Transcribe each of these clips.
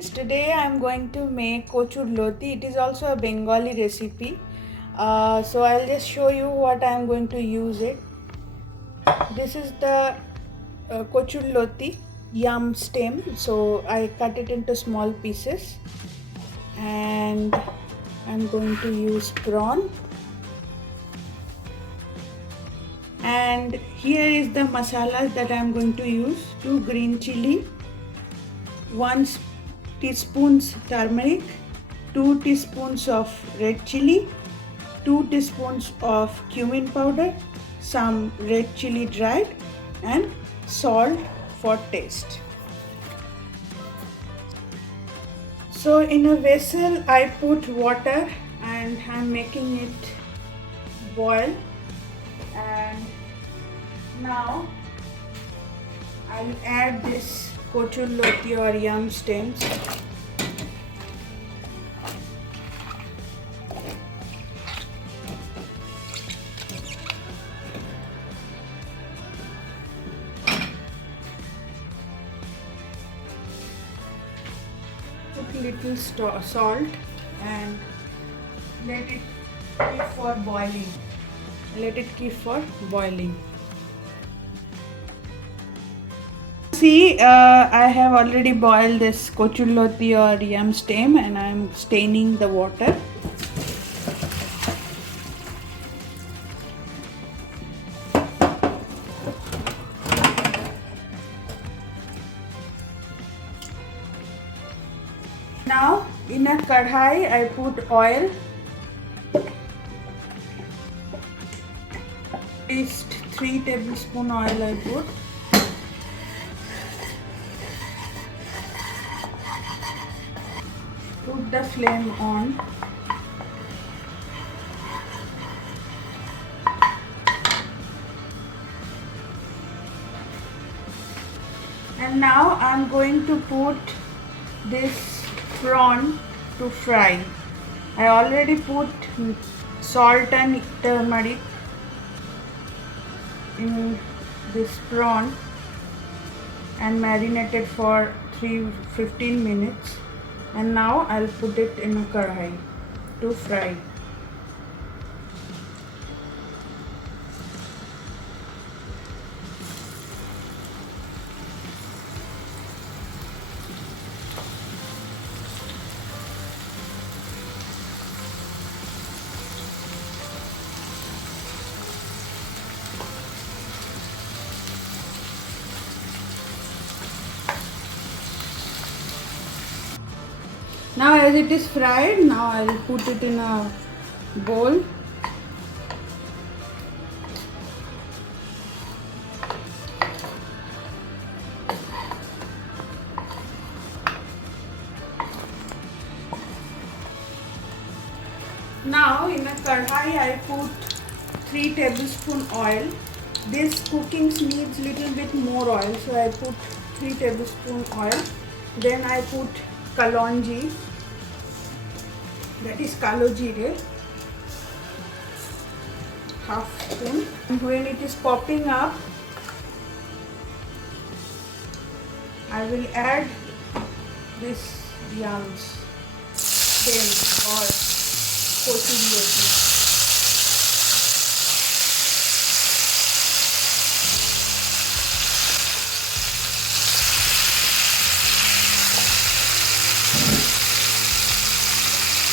Today I am going to make kochur loti. It is also a Bengali recipe. So I'll just show you what I am going to use it. This is the kochur loti yam stem. So I cut it into small pieces and I'm going to use prawn. And here is the masala that I am going to use. 2 green chilli, 1 teaspoons turmeric, 2 teaspoons of red chilli, 2 teaspoons of cumin powder, some red chilli dried, and salt for taste. So in a vessel I put water and I'm making it boil, and now I'll add this kochur loti or yam stems. Put little salt and let it keep for boiling. Let it keep for boiling. See, I have already boiled this kochur loti or yam stem and I am staining the water. Now in a kadhai I put oil. At least 3 tablespoon oil I put. Put the flame on. And now I am going to put this prawn to fry. I already put salt and turmeric in this prawn and marinated for 15 minutes, and now I'll put it in a kadhai to fry. Now as it is fried, now I will put it in a bowl. Now in a kadhai I put 3 tablespoon oil. This cooking needs little bit more oil, so I put 3 tablespoon oil. Then I put kalonji, that is KALOJEERA, half spoon. And when it is popping up, I will add this yams stem or kochur loti.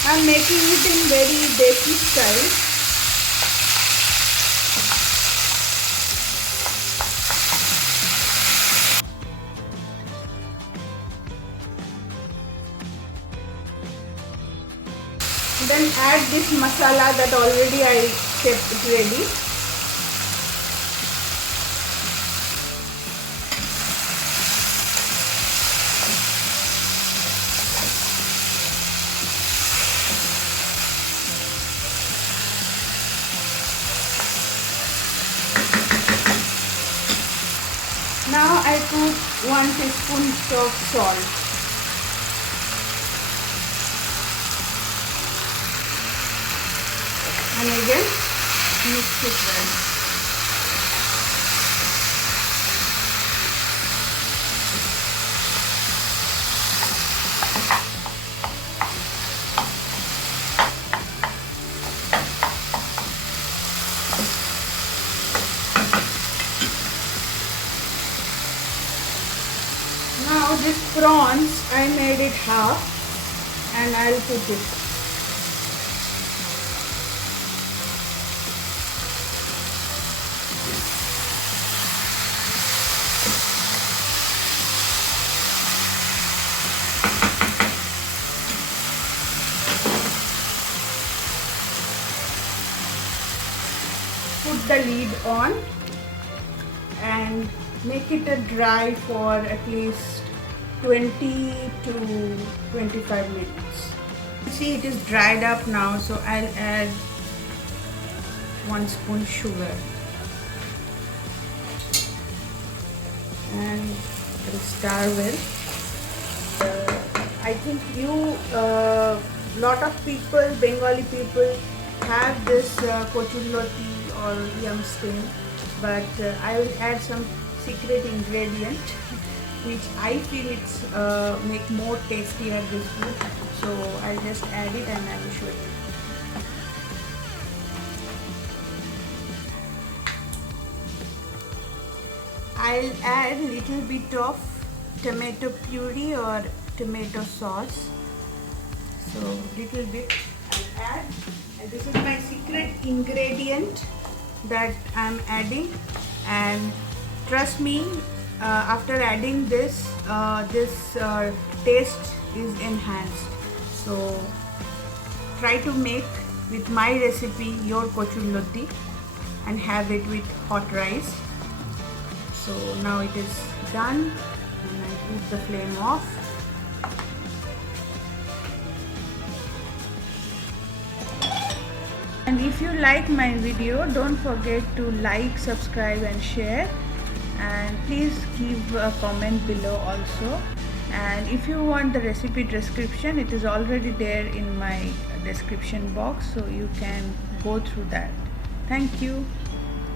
I am making it in very desi style. Then add this masala that already I kept it ready. Now I put 1 teaspoon of salt. And again mix it well. prawns, I made it half and I'll put it. Put the lid on and make it dry for at least 20 to 25 minutes. See, it is dried up now, so I'll add 1 spoon sugar and I'll stir well. I think lot of people, Bengali people, have this kochu loti or yam stem, but I will add some secret ingredient which I feel it's make more tastier this food. So I'll just add it and I will show you. I'll add little bit of tomato puree or tomato sauce. So little bit I'll add, and this is my secret ingredient that I'm adding, and trust me, after adding this, taste is enhanced. So try to make with my recipe your kochu loti and have it with hot rice. So now it is done and I put the flame off. And if you like my video, don't forget to like, subscribe and share, and please give a comment below also. And if you want the recipe description, it is already there in my description box, so you can go through that. Thank you.